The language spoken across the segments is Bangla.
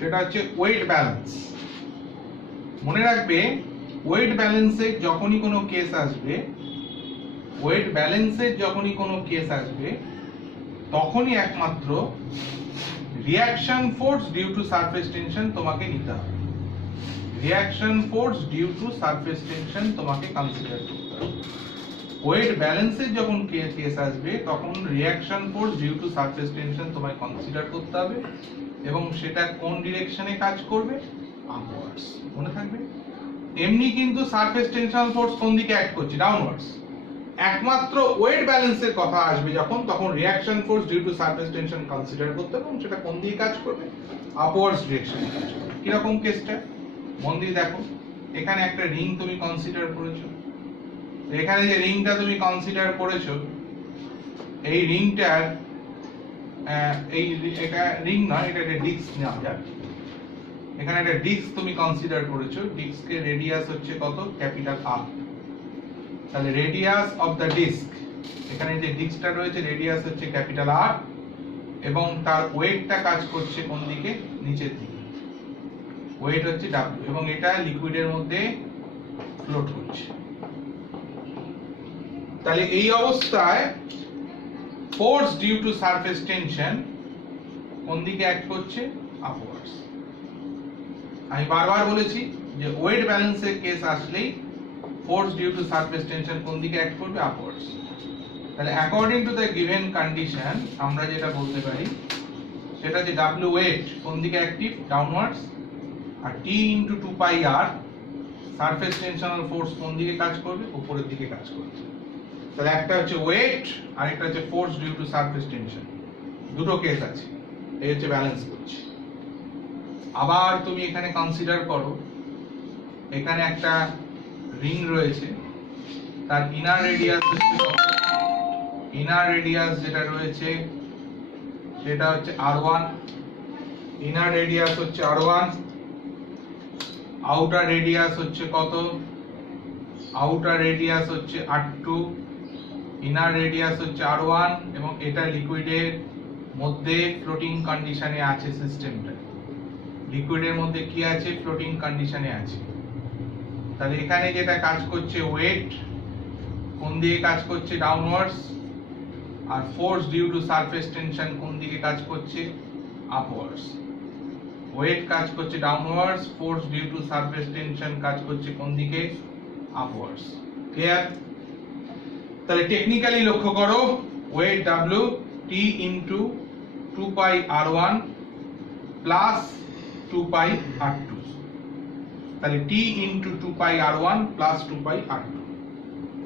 সেটা হচ্ছে ওয়েট ব্যালেন্স। মনে রাখবে ওয়েট ব্যালেন্সের যখনই কোনো কেস আসবে, ওয়েট ব্যালেন্সের যখনই কোনো কেস আসবে তখনই একমাত্র reaction force due to surface tension তোমাকে নিতে হবে। Reaction force due to surface tension তোমাকে কনসিডার করতে হবে। ওয়েট ব্যালেন্সের যখন কেস আসবে তখন reaction force due to surface tension তোমায় কনসিডার করতে হবে এবং সেটা কোন ডিরেকশনে কাজ করবে? আপওয়ার্ডস। মনে থাকবে। এমনি কিন্তু সারফেস টেনশনাল ফোর্স কোন দিকে অ্যাক্ট করছে? ডাউনওয়ার্ডস। একমাত্র ওয়েট ব্যালেন্সের কথা আসবে যখন, তখন reaction force due to surface tension consider করতে হবে এবং সেটা কোন দিকে কাজ করবে? আপওয়ার্ডস ডিরেকশনে কাজ করবে। কি রকম কেসটা? মন দিয়ে দেখো। এখানে একটা রিং তুমি কনসিডার করেছো। এখানে যে রিংটা তুমি কনসিডার করেছো, এই রিংটার এটা রিং নয়, এটা একটা ডিস্ক নেওয়া যাক। এখানে একটা ডিস্ক তুমি কনসিডার করেছো, ডিস্কের রেডিয়াস হচ্ছে কত? Capital R. তাহলে রেডিয়াস অফ দ্য ডিস্ক, এখানে যে ডিস্কটা রয়েছে রেডিয়াস হচ্ছে ক্যাপিটাল আর এবং তার ওয়েটটা কাজ করছে কোন দিকে? নিচের দিকে। ওয়েট হচ্ছে ডাব্লিউ এবং এটা লিকুইডের মধ্যে ফ্লোট করছে। তাহলে এই অবস্থায় force due to surface tension কোন দিকে অ্যাক্ট করছে? আপওয়ার্ডস। আমি বারবার বলেছি যে ওয়েট ব্যালেন্সের কেস আসলেই force due to surface tension কোন দিকে অ্যাক্ট করবে? আপওয়ার্ডস। তাহলে according to the given condition আমরা যেটা বলতে পারি সেটা যে ডাব্লিউ ওয়েট কোন দিকে অ্যাক্টিভ? ডাউনওয়ার্ডস। আর টি ইনটু 2 পাই আর সারফেস টেনশনাল ফোর্স কোন দিকে কাজ করবে? উপরের দিকে কাজ করবে। তাহলে একটা হচ্ছে ওয়েট আর একটা হচ্ছে force due to surface tension, দুটো কেস আছে। এই হচ্ছে ব্যালেন্স করছে। আবার তুমি এখানে কনসিডার করো, এখানে একটা রিং রয়েছে, তার ইনার রেডিয়াস হচ্ছে কত? ইনার রেডিয়াস যেটা রয়েছে সেটা হচ্ছে r1, ইনার রেডিয়াস হচ্ছে r1, আউটার রেডিয়াস হচ্ছে কত? আউটার রেডিয়াস হচ্ছে r2, ইনার রেডিয়াস হচ্ছে r1 এবং এটা লিকুইডের মধ্যে ফ্লোটিং কন্ডিশনে আছে। সিস্টেমটা লিকুইডের মধ্যে কি আছে? ফ্লোটিং কন্ডিশনে আছে। তাহলে এখানে যেটা কাজ করছে ওয়েট কোন দিকে কাজ করছে? ডাউনওয়ার্ডস। আর force due to surface tension কোন দিকে কাজ করছে? আপওয়ার্ডস। ওয়েট কাজ করছে downwards, force due to surface tension কাজ করছে কোন দিকে? আপওয়ার্ডস। ক্লিয়ার? তাহলে টেকনিক্যালি লক্ষ্য করো, ওয়েট ডাব্লিউ টি ইনটু 2 পাই r1 প্লাস 2 পাই r2। তাহলে টি ইনটু 2 পাই r1 প্লাস 2 পাই r2।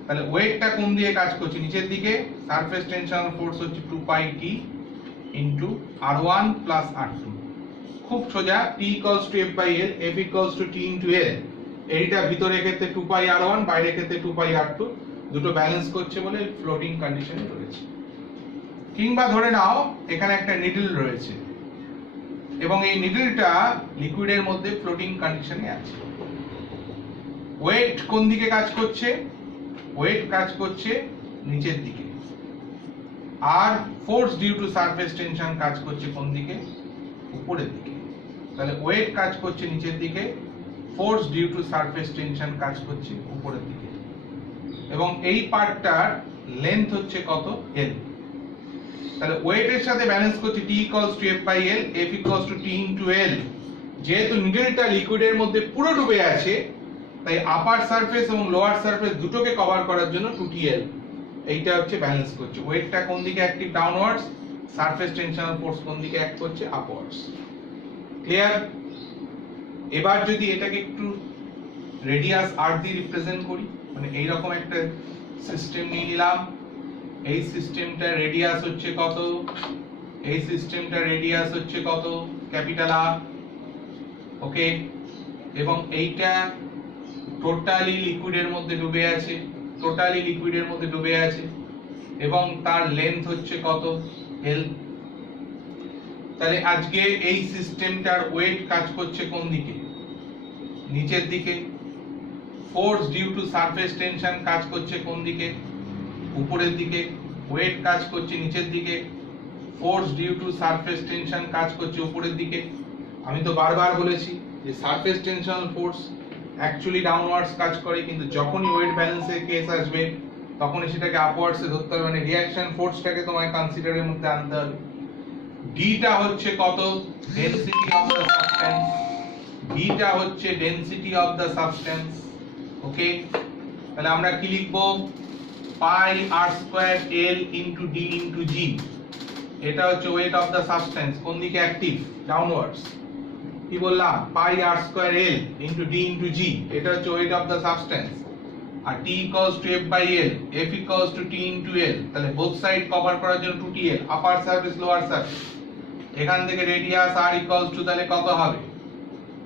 তাহলে ওয়েটটা কোন দিকে কাজ করছে? নিচের দিকে। সারফেস টেনশনাল ফোর্স হচ্ছে 2 পাই টি ইনটু r1 প্লাস r2। খুব সোজা, T equals to F by L, F equals to T into L। এইটা ভিতরে ক্ষেত্রে 2 পাই r1, বাইরে ক্ষেত্রে 2 পাই r2, দুটো ব্যালেন্স করছে বলে ফ্লোটিং কন্ডিশনে রয়েছে। কিংবা ধরে নাও এখানে একটা নিডল রয়েছে এবং এই নিডলটা লিকুইডের মধ্যে ফ্লোটিং কন্ডিশনে আছে। ওয়েট কোন দিকে কাজ করছে? ওয়েট কাজ করছে নিচের দিকে। আর force due to surface tension কাজ করছে কোন দিকে? উপরের দিকে। তাহলে ওয়েট কাজ করছে নিচের দিকে, force due to surface tension কাজ করছে উপরের দিকে এবং এই পার্টটার লেন্থ হচ্ছে কত? L। তাহলে ওয়েটের সাথে ব্যালেন্স করছে T equals to F by L, F equals to T into L। যেহেতু নিডলটা লিকুইডের মধ্যে পুরো ডুবে আছে তাই আপার সারফেস এবং লোয়ার সারফেস দুটোকে কভার করার জন্য 2TL। এইটা হচ্ছে ব্যালেন্স করছে। ওয়েটটা কোন দিকে active? Downwards. Surface tensional force কোন দিকে অ্যাক্ট করছে? আপওয়ার্ডস। ক্লিয়ার? এবার যদি এটাকে একটু রেডিয়াস r দিয়ে রিপ্রেজেন্ট করি, মানে এই রকম একটা সিস্টেম নিয়ে নিলাম। এই সিস্টেমটা রেডিয়াস হচ্ছে কত? এই সিস্টেমটা রেডিয়াস হচ্ছে কত? Capital R। ওকে, এবং এইটা টোটালি লিকুইডের মধ্যে ডুবে আছে, টোটালি লিকুইডের মধ্যে ডুবে আছে এবং তার লেন্থ হচ্ছে কত? L। তাহলে আজকে এই সিস্টেমটার ওয়েট কাজ করছে কোন দিকে? নিচের দিকে। Force due to surface tension কাজ করছে কোন দিকে? উপরের দিকে। ওয়েট কাজ করছে নিচের দিকে, force due to surface tension কাজ করছে উপরের দিকে। আমি তো বারবার বলেছি যে surface tensional force actually downwards কাজ করে, কিন্তু যখনই ওয়েট ব্যালেন্সের কেস আসবে তখনই সেটাকে আপওয়ার্ডসে ধরতে হবে, মানে রিঅ্যাকশন ফোর্সটাকে তোমায় কনসিডারের মধ্যে আনতে হবে। ডিটা হচ্ছে কত? Density of the substance. ডিটা হচ্ছে density of the substance. Okay, তাহলে আমরা কি লিখবো? Pi R square L into D into G. এটা হচ্ছে ওয়েট অফ দ্য সাবস্টেন্স, কোন দিকে অ্যাক্টিভ? ডাউনওয়ার্ডস। কি বললাম? Pi R square L into D into G, এটা হচ্ছে ওয়েট অফ দ্য সাবস্টেন্স। আর T equals to F by L, F equals to T into L. তাহলে বোথ সাইড কভার করার জন্য 2tl, আপার সারফেস লোয়ার সারফেস। এখান থেকে রেডিয়াস আর ইকুয়ালস টু তাহলে কত হবে?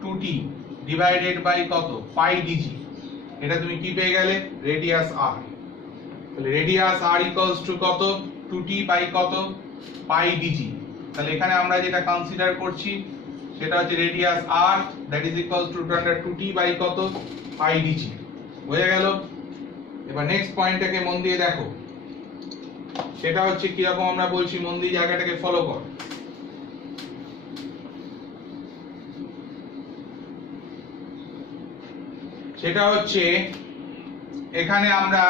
2t ডিভাইডেড বাই কত? Pi d g. এটা তুমি কি পেয়ে গেলে? Radius R. তাহলে রেডিয়াস আর ইকুয়ালস টু কত? 2t বাই কত? Pi d g. তাহলে এখানে আমরা যেটা কনসিডার করছি সেটা হচ্ছে radius R, that is equals to 2t by কত? Pi d g. বোঝা গেল? এবার নেক্সট পয়েন্টটাকে মন দিয়ে দেখো, সেটা হচ্ছে কি রকম আমরা বলছি, মন দিয়ে জায়গাটাকে ফলো কর। সেটা হচ্ছে এখানে আমরা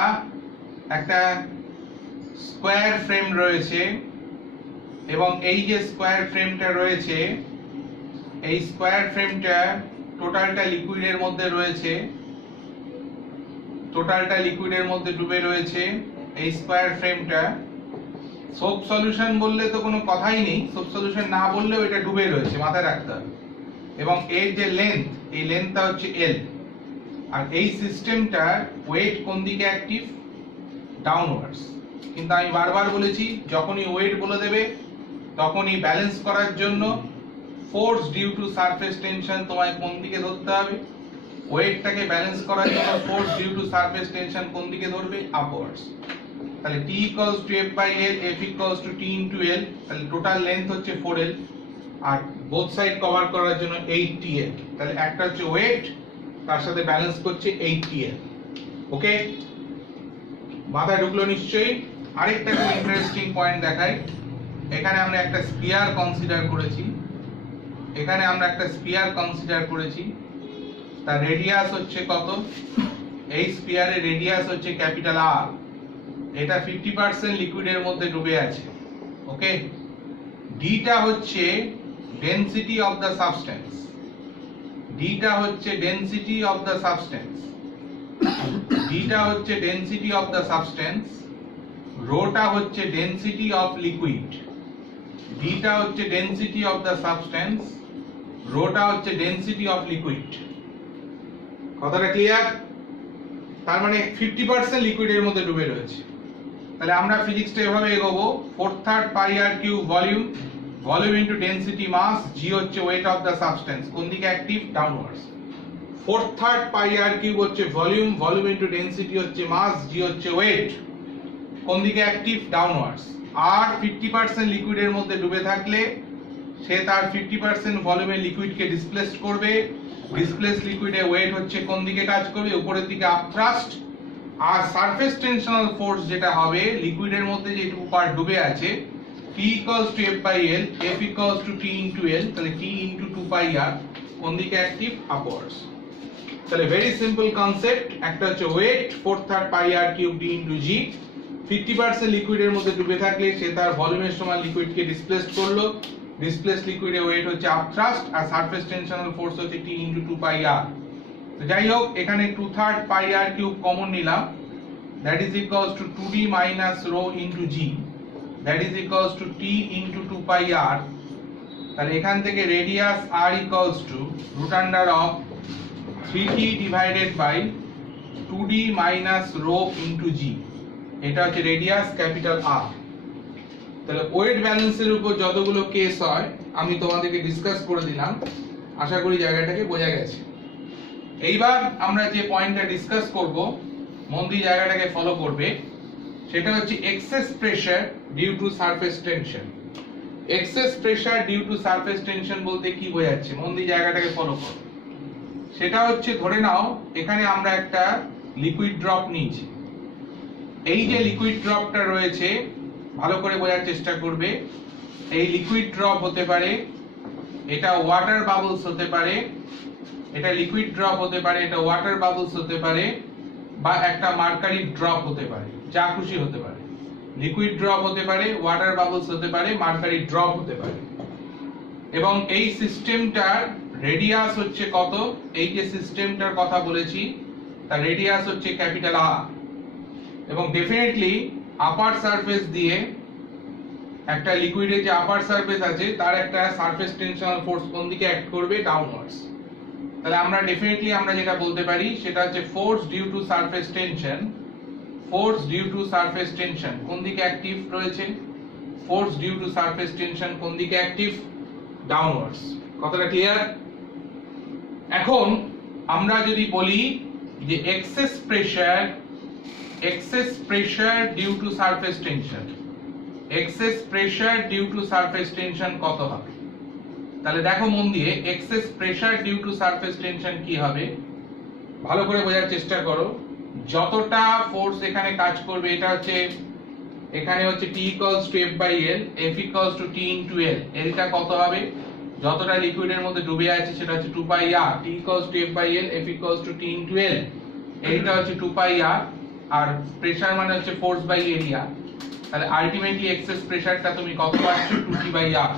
একটা স্কয়ার ফ্রেম রয়েছে, এবং এই যে স্কয়ার ফ্রেমটা রয়েছে, এই স্কয়ার ফ্রেমটা টোটালটা লিকুইডের মধ্যে রয়েছে, টোটালটা লিকুইডের মধ্যে ডুবে রয়েছে। এই স্কয়ার ফ্রেমটা সোপ সলিউশন বললে তো কোনো কথাই নেই, সোপ সলিউশন না বললেও এটা ডুবে রয়েছে, মাথায় রাখতে হবে। এবং এর যে লেন্থ, এই লেন্থটা হচ্ছে এল। আর এই সিস্টেমটা ওয়েট কোন দিকে অ্যাক্টিভ? ডাউনওয়ার্ডস। কিন্তু আমি বারবার বলেছি যখনই ওয়েট বলে দেবে তখনই ব্যালেন্স করার জন্য force due to surface tension তোমায় কোন দিকে ধরতে হবে? ওয়েটটাকে ব্যালেন্স করার জন্য force due to surface tension কোন দিকে ধরবে? আপওয়ার্ডস। তাহলে t equals to f by l, f equals to t into l। তাহলে টোটাল লেন্থ হচ্ছে 4l, আর বোথ সাইড কভার করার জন্য 8tl। তাহলে একটা হচ্ছে ওয়েট, তার সাথে ব্যালেন্স করছে 8tl। ওকে, মাথায় ঢুকলো নিশ্চয়ই? আরেকটা খুব ইন্টারেস্টিং পয়েন্ট দেখাই। এখানে আমরা একটা স্ফিয়ার কনসিডার করেছি, এখানে আমরা একটা স্ফিয়ার কনসিডার করেছি। তার রেডিয়াস হচ্ছে কত? এই স্ফিয়ারের রেডিয়াস হচ্ছে ক্যাপিটাল আর। এটা 50% লিকুইডের মধ্যে ডুবে আছে। ওকে, ডিটা হচ্ছে ডেনসিটি অফ দ্য সাবস্টেন্স। ডিটা হচ্ছে ডেনসিটি অফ দ্য সাবস্টেন্স। ডিটা হচ্ছে density of the substance. Rota হচ্ছে ডেনসিটি অফ লিকুইড। ডিটা হচ্ছে density of the substance, rota হচ্ছে ডেনসিটি অফ লিকুইড। কথাটা ক্লিয়ার? তার মানে 50% লিকুইডের মধ্যে ডুবে রয়েছে। তাহলে আমরা ফিজিক্সটা এভাবে এগোবো, 4/3 pi R cube volume, volume into density mass, G হচ্ছে ওয়েট অফ দ্য সাবস্টেন্স, কোন দিকে active? Downwards. 4/3 pi R cube হচ্ছে ভলিউম, ভলিউম ইনটু ডেনসিটি হচ্ছে মাস, জি হচ্ছে ওয়েট, কোন দিকে অ্যাক্টিভ? ডাউনওয়ার্ডস। আর 50% লিকুইডের মধ্যে ডুবে থাকলে সে তার 50% ভলিউমের লিকুইডকে ডিসপ্লেস করবে। ডিসপ্লেস লিকুইডে ওয়েট হচ্ছে কোন দিকে কাজ করবে? উপরের দিকে আপথ্রাস্ট। আর সারফেস টেনশনাল ফোর্স যেটা হবে লিকুইডের মধ্যে যেটুকু পার্ট ডুবে আছে, t equals to f by l, f equals to t into l। তাহলে t ইনটু 2 পাই r কোন দিকে অ্যাক্টিভ? আপওয়ার্ডস। তাহলে ভেরি সিম্পল কনসেপ্ট, একটা হচ্ছে weight 4/3 pi r cube d into g। 50% লিকুইডের মধ্যে ডুবে থাকলে সে তার ভলিউমের সমান লিকুইডকে ডিসপ্লেস করলো। ডিসপ্লেস লিকুইডের ওয়েট হচ্ছে আপথ্রাস্ট, আর সারফেস টেনশনাল ফোর্স হচ্ছে t ইনটু 2 পাই r। তো যাই হোক, এখানে 2/3 পাই r কিউব কমন নিলাম, that is equals to 2d minus rho into g, that is equals to t into 2 pi r। তাহলে এখান থেকে radius r equals to root under of 3t divided by 2d minus rho into g। এটা হচ্ছে রেডিয়াস ক্যাপিটাল R। তাহলে ওয়েট ব্যালেন্সের উপর যতগুলো কেস হয় আমি তোমাদেরকে ডিসকাস করে দিলাম, আশা করি জায়গাটাকে বোঝা গেছে। এইবার আমরা যে পয়েন্টটা ডিসকাস করব, মন দিয়ে জায়গাটাকে ফলো করবে, সেটা হচ্ছে excess pressure due to surface tension. Excess pressure due to surface tension বলতে কি বোঝাচ্ছে? মন দিয়ে জায়গাটাকে ফলো করো। সেটা হচ্ছে, ধরে নাও এখানে আমরা একটা লিকুইড ড্রপ নিয়েছি। এই যে লিকুইড ড্রপটা রয়েছে, ভালো করে বোঝার চেষ্টা করবে। এই লিকুইড ড্রপ হতে পারে এটা ওয়াটার বাবলস হতে পারে, এটা লিকুইড ড্রপ হতে পারে, এটা ওয়াটার বাবলস হতে পারে, বা একটা মার্কারি ড্রপ হতে পারে, যা খুশি হতে পারে। লিকুইড ড্রপ হতে পারে, ওয়াটার বাবলস হতে পারে, মার্কারি ড্রপ হতে পারে। এবং এই সিস্টেমটার রেডিয়াস হচ্ছে কত? এই যে সিস্টেমটার কথা বলেছি তার রেডিয়াস হচ্ছে ক্যাপিটাল আর। এবং ডেফিনেটলি আপার সারফেস দিয়ে একটা লিকুইডের যে আপার সারফেস আছে তার একটা সারফেস টেনশনাল ফোর্স কোন দিকে অ্যাক্ট করবে? ডাউনওয়ার্ডস। তাহলে আমরা ডেফিনেটলি আমরা যেটা বলতে পারি সেটা হচ্ছে force due to surface tension. Force due to surface tension কোন দিকে অ্যাক্টিভ রয়েছে? Force due to surface tension কোন দিকে অ্যাক্টিভ? ডাউনওয়ার্ডস। কথাটা ক্লিয়ার? এখন আমরা যদি বলি যে excess pressure due to surface tension, excess pressure due to surface tension কত হবে? তাহলে দেখো মন দিয়ে, excess pressure due to surface tension কি হবে ভালো করে বোঝার চেষ্টা করো। যতটা ফোর্স এখানে কাজ করবে, এটা হচ্ছে এখানে হচ্ছে T equals to F by L, F equals to T into L, Lটা কত হবে? যতটা লিকুইডের মধ্যে ডুবে আছে সেটা হচ্ছে 2 pi r, T equals to F by L, F equals to T into L, Lটা হচ্ছে 2 pi r, আর প্রেসার মানে হচ্ছে ফোর্স বাই এরিয়া। তাহলে আলটিমেটলি এক্সেস প্রেসারটা তুমি কত পাচ্ছ? 2T by r।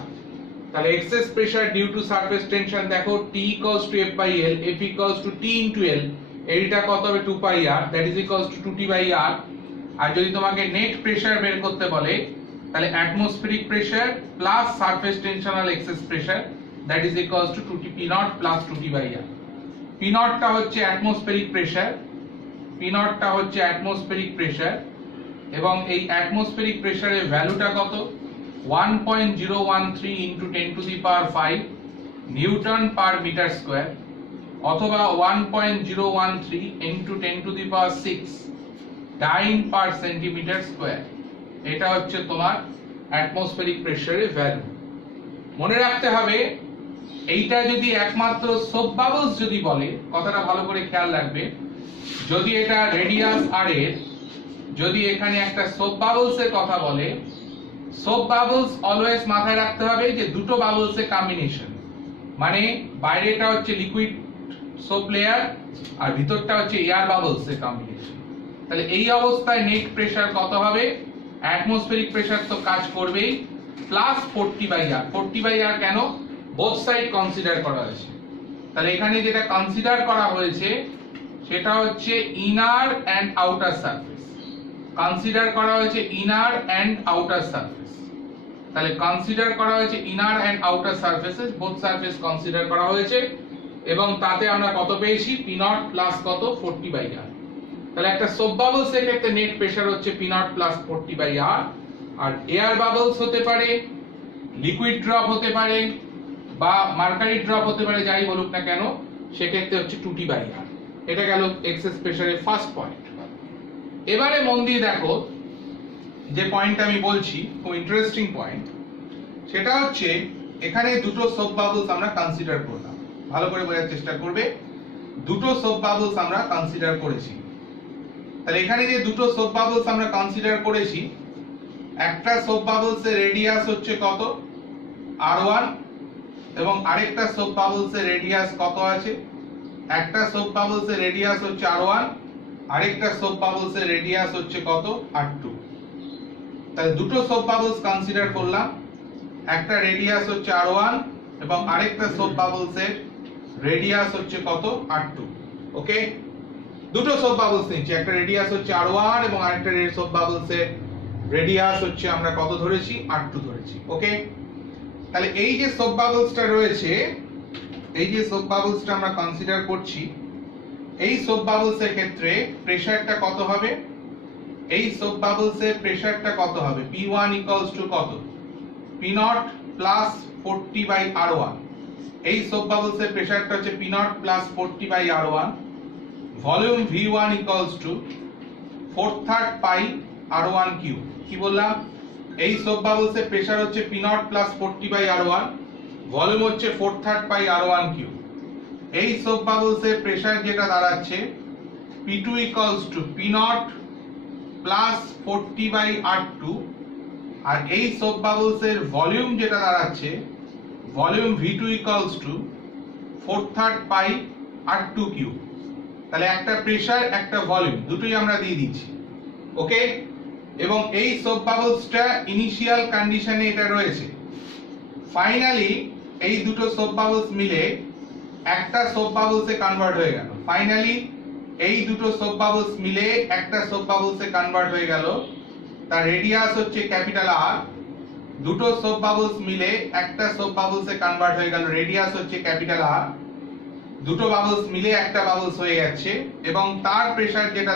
তাহলে excess pressure due to surface tension দেখো T equals to F by L, F equals to T into L, এরিটা কত হবে? 2 pi r, that is equals to 2T by r। আর যদি তোমাকে নেট প্রেসার বের করতে বলে তাহলে atmospheric pressure plus surface tensional excess pressure, that is equals to 2T P naught plus 2T by r। P naught টা হচ্ছে অ্যাটমসফেরিক প্রেসার, P naught টা হচ্ছে অ্যাটমসফেরিক প্রেসার, এবং এই অ্যাটমসফেরিক প্রেসারের ভ্যালুটা কত? 1.013 into 10 to the power 5 newton per metre square, অথবা 1.013 into 10 to the power 6 dyne per centimetre square. এটা হচ্ছে তোমার অ্যাটমসফেরিক প্রেসারের ভ্যালু। মনে রাখতে হবে এইটা যদি একমাত্র সোপ বাবলস যদি বলে, কথাটা ভালো করে খেয়াল রাখবে, যদি এটা রেডিয়াস আর এর, যদি এখানে একটা সোপ বাবলস এর কথা বলে, সোপ বাবলস অলওয়েজ মাথায় রাখতে হবে যে দুটো বাবলস এর কম্বিনেশন, মানে বাইরেটা হচ্ছে লিকুইড সোপ লেয়ার আর ভিতরটা হচ্ছে এয়ার বাবলস এর কম্বিনেশন। তাহলে এই অবস্থায় নেট প্রেসার কত হবে? অ্যাটমসফেরিক প্রেসার তো কাজ করবেই, plus 40 by r। 40 by r কেন? বোথ সাইড কনসিডার করা হয়েছে। তাহলে এখানে যেটা কনসিডার করা হয়েছে সেটা হচ্ছে inner and outer surface, consider করা হয়েছে ইনার এন্ড আউটার সারফেস। তাহলে কনসিডার করা হয়েছে inner and outer surfaces, both surface consider করা হয়েছে, এবং তাতে আমরা কত পেয়েছি? P naught প্লাস কত? 40 বাই r। তাহলে একটা সোপ বাবলস এর ক্ষেত্রে নেট প্রেসার হচ্ছে P naught plus 40 by r, আর এয়ার বাবলস হতে পারে, লিকুইড ড্রপ হতে পারে, বা মার্কারি ড্রপ হতে পারে, যাই বলুক না কেন, সেক্ষেত্রে হচ্ছে 2T বাই r। এটা গেল এক্সেস প্রেসারের ফার্স্ট পয়েন্ট। এবারে মন দিয়ে দেখো যে পয়েন্টটা আমি বলছি, খুব ইন্টারেস্টিং পয়েন্ট, সেটা হচ্ছে এখানে দুটো সোপ বাবলস আমরা কনসিডার করলাম। ভালো করে বোঝার চেষ্টা করবে, দুটো সোপ বাবলস আমরা কনসিডার করেছি। তাহলে এখানে যে দুটো সোপ বাবলস আমরা কনসিডার করেছি, একটা সোপ বাবলস এর রেডিয়াস হচ্ছে কত? r1, এবং আরেকটা সোপ বাবলস এর রেডিয়াস কত আছে? একটা সোপ বাবলস এর রেডিয়াস হচ্ছে r1, আরেকটা সোপ বাবলস এর রেডিয়াস হচ্ছে কত? r2। তাহলে দুটো সোপ বাবলস কনসিডার করলাম, একটা রেডিয়াস হচ্ছে r1 এবং আরেকটা সোপ বাবলস এর রেডিয়াস হচ্ছে কত? r2। ওকে, দুটো সোপ বাবলস নিচ্ছি, একটা রেডিয়াস হচ্ছে r1 এবং আরেকটা সোপ বাবলস এর রেডিয়াস হচ্ছে আমরা কত ধরেছি? r2 ধরেছি। ওকে, তাহলে এই যে সোপ বাবলসটা রয়েছে, এই যে সোপ বাবলসটা আমরা কনসিডার করছি, এই সোপ বাবলস এর ক্ষেত্রে প্রেসারটা কত হবে? এই সোপ বাবলস এর প্রেসারটা কত হবে? P1 ইকুয়ালস টু কত? P naught plus 40 by r1। এই সোপ বাবলস এর প্রেসারটা হচ্ছে P naught plus 40 by r1। Volume V1 equals to 4/3 pi r1 cube. কি বললাম? এই সোপ বাবলস এর প্রেসার হচ্ছে P naught plus 40 by r1, volume হচ্ছে 4/3 পাই r1 কিউব। এই সোপ বাবলস এর প্রেসার যেটা দাঁড়াচ্ছে P2 equals to P naught plus 40 by r2, আর এই সোপ বাবলস এর ভলিউম যেটা দাঁড়াচ্ছে, volume V2 equals to 4/3 pi R2 cube. তাহলে একটা প্রেসার একটা ভলিউম দুটোই আমরা দিয়ে দিচ্ছি, ওকে। এবং এই সোপ বাবলসটা ইনিশিয়াল কন্ডিশনে এটা রয়েছে। ফাইনালি এই দুটো সোপ বাবলস মিলে একটা সোপ বাবলসে কনভার্ট হয়ে গেল। ফাইনালি এই দুটো সোপ বাবলস মিলে একটা সোপ বাবলসে কনভার্ট হয়ে গেল। তার রেডিয়াস হচ্ছে ক্যাপিটাল আর। দুটো সোপ বাবলস মিলে একটা সোপ বাবলসে কনভার্ট হয়ে গেল, রেডিয়াস হচ্ছে ক্যাপিটাল আর। দুটো বাবলস মিলে একটা বাবলস হয়ে যাচ্ছে এবং তার প্রেসার যেটা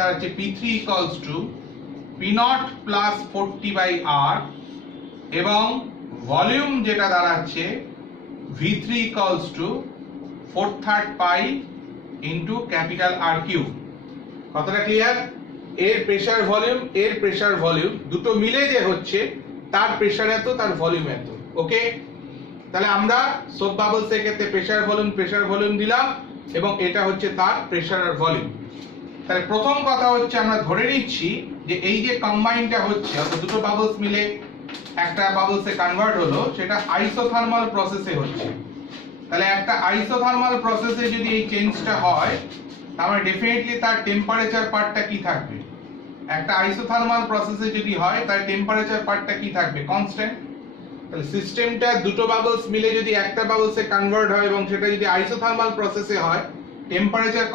দাঁড়াচ্ছে P3 equals to P0 plus 40/R এবং ভলিউম যেটা দাঁড়াচ্ছে V3 equals to 4/3 pi into capital R cube. কতটা ক্লিয়ার? এর প্রেসার ভলিউম দুটো মিলে যে হচ্ছে তার প্রেসার এত, তার ভলিউম এত, ওকে। তাহলে আমরা সোপ বাবলস এর ক্ষেত্রে প্রেসার ভলিউম দিলাম এবং এটা হচ্ছে তার প্রেসার আর ভলিউম। তাহলে প্রথম কথা হচ্ছে আমরা ধরে নিচ্ছি যে এই যে কম্বাইনটা হচ্ছে অর্থাৎ দুটো বাবলস মিলে একটা বাবলসে কনভার্ট হলো, সেটা আইসোথার্মাল প্রসেসে হচ্ছে। তাহলে একটা আইসোথার্মাল প্রসেসে যদি এই চেঞ্জটা হয় তাহলে ডেফিনেটলি তার টেম্পারেচার পার্টটা কি থাকবে? একটা আইসোথার্মাল প্রসেসে যদি হয় তার টেম্পারেচার পার্টটা কি থাকবে? কনস্ট্যান্ট। তাহলে সিস্টেমটা দুটো বাবলস মিলে যদি একটা বাবলসে কনভার্ট হয় এবং সেটা যদি আইসোথার্মাল প্রসেসে হয়, টেম্পারেচার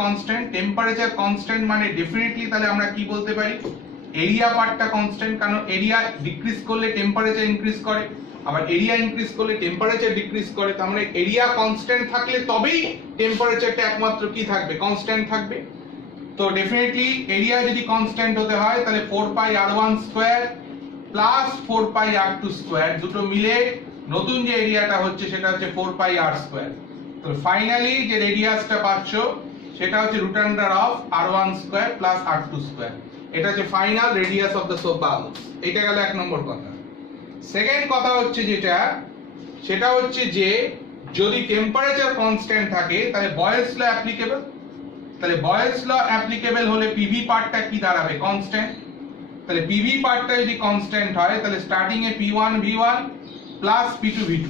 কনস্ট্যান্ট মানে ডেফিনেটলি তাহলে আমরা কি বলতে পারি? এরিয়া পার্টটা কনস্ট্যান্ট, কারণ এরিয়া ডিক্রিজ করলে টেম্পারেচার ইনক্রিজ করে, আবার এরিয়া ইনক্রিজ করলে টেম্পারেচার ডিক্রিজ করে। তার মানে এরিয়া কনস্ট্যান্ট থাকলে তবেই টেম্পারেচারটা একমাত্র কি থাকবে? কনস্ট্যান্ট থাকবে। তো ডেফিনেটলি এরিয়া যদি কনস্ট্যান্ট হতে হয় তাহলে 4πr1 square plus 4πr2 square দুটো মিলে নতুন যে এরিয়াটা হচ্ছে সেটা হচ্ছে 4πr স্কয়ার। তো ফাইনালি যে রেডিয়াসটা পাচ্ছ সেটা হচ্ছে root under of r1 square plus r2 square. এটা হচ্ছে final radius of the soap bubbles. এটা গেল এক নম্বর কথা। সেকেন্ড কথা হচ্ছে সেটা হচ্ছে যে যদি টেম্পারেচার কনস্ট্যান্ট থাকে তাহলে বয়েলস ল অ্যাপ্লিকেবল। তাহলে বয়েলস ল অ্যাপ্লিকেবল হলে পিভি পার্টটা কি দাঁড়াবে? কনস্ট্যান্ট। তাহলে পিভি পার্টটা যদি কনস্ট্যান্ট হয় তাহলে স্টার্টিং এ P1 V1 plus P2 V2,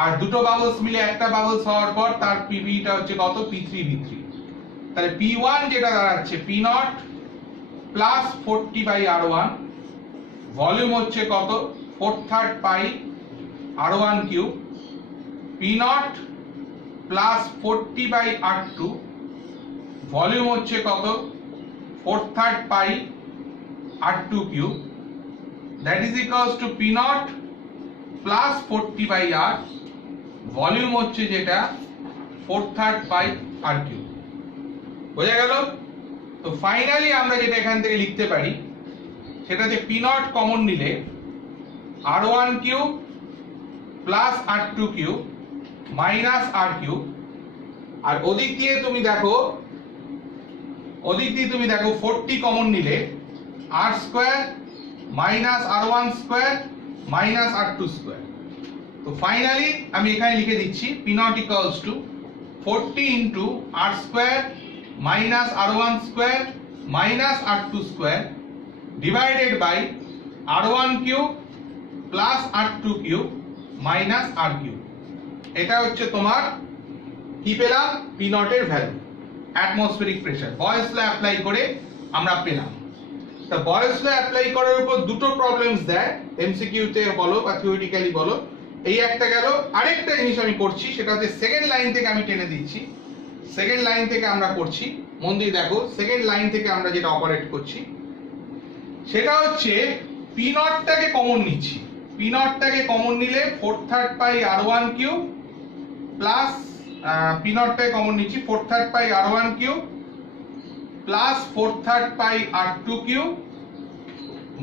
আর দুটো বাবলস মিলে একটা বাবলস হওয়ার পর তার পিভিটা হচ্ছে কত? P3 V3। তাহলে P1 যেটা দাঁড়াচ্ছে P0 প্লাস 40/R1, ভলিউম হচ্ছে কত? 4/3 pi R1 cube, P0 plus 40/R2, volume হচ্ছে কত? 4/3 পাই R2 cube, that is equals to P0 plus 40/R, volume হচ্ছে যেটা 4/3 পাই R কিউব। বোঝা গেল? তো ফাইনালি আমরা যেটা এখান থেকে লিখতে পারি সেটা যে P0 কমন নিলে R1 cube plus R2 cube minus R cube, আর ওদিক দিয়ে তুমি দেখো 40 কমন নিলে R square minus R1 square minus R2 square. তো ফাইনালি আমি এখানে লিখে দিচ্ছি P0 equals to 40 into R square minus R1 square minus R2 square divided by R1 cube plus R2 cube minus R cube. এটা হচ্ছে তোমার কি পেলাম? P0 এর value, atmospheric pressure. Boyle's law apply করে আমরা পেলাম। তা বয়েলস ল অ্যাপ্লাই করার উপর দুটো প্রবলেমস দেয়, এমসিকিউ তে বলো বা থিওরিটিক্যালি বলো। এই একটা গেল। আরেকটা জিনিস আমি করছি সেটা হচ্ছে সেকেন্ড লাইন থেকে আমি টেনে দিচ্ছি। সেকেন্ড লাইন থেকে আমরা করছি, মন দিয়ে দেখো। সেকেন্ড লাইন থেকে আমরা যেটা অপারেট করছি সেটা হচ্ছে P0 টাকে কমন নিচ্ছি। P0 টাকে কমন নিলে 4/3 pi R1 cube plus P0 টাকে কমন নিচ্ছি 4/3 পাই R1 কিউব প্লাস 4/3 পাই R2 cube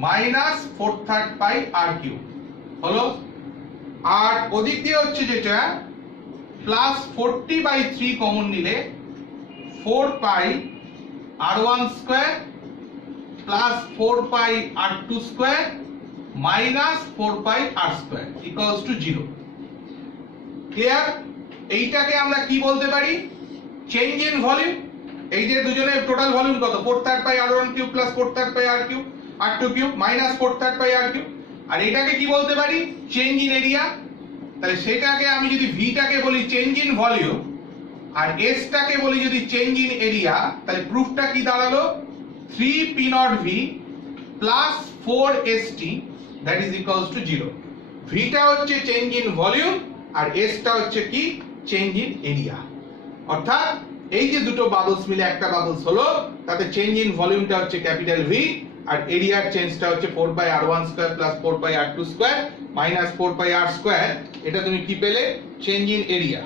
minus 4/3 pi R cube হলো। আর ওদিক দিয়ে হচ্ছে যেটা প্লাস 40/3 কমন নিলে 4 পাই R1 square plus 4 pi R2 square minus 4 pi R square equals to 0। Clear? এইটাকে আমরা কি বলতে পারি? Change in volume. এই যে দুজনের টোটাল ভলিউম কত? 4/3 pi R1 cube plus 4/3 pi R cube R2 cube minus 4/3 pi R cube. আর এটাকে কি বলতে পারি, চেঞ্জ ইন এরিয়া। তাহলে সেটাকে আমি যদি ভিটাকে বলি চেঞ্জ ইন ভলিউম আর এসটাকে বলি যদি চেঞ্জ ইন এরিয়া, তাহলে প্রুফটা কি দাঁড়ালো, 3 P naught V plus 4 ST that is equals two 0। ভিটা হচ্ছে চেঞ্জ ইন ভলিউম আর এসটা হচ্ছে কি, চেঞ্জ ইন এরিয়া। অর্থাৎ এই যে দুটো বাবলস মিলে একটা বাবলস হলো, তাতে চেঞ্জ ইন ভলিউমটা হচ্ছে ক্যাপিটাল ভি আর এরিয়ার চেঞ্জটা হচ্ছে 4πr1 square plus 4πr2 square minus 4πr square. এটা তুমি কি পেলে, চেঞ্জ ইন এরিয়া।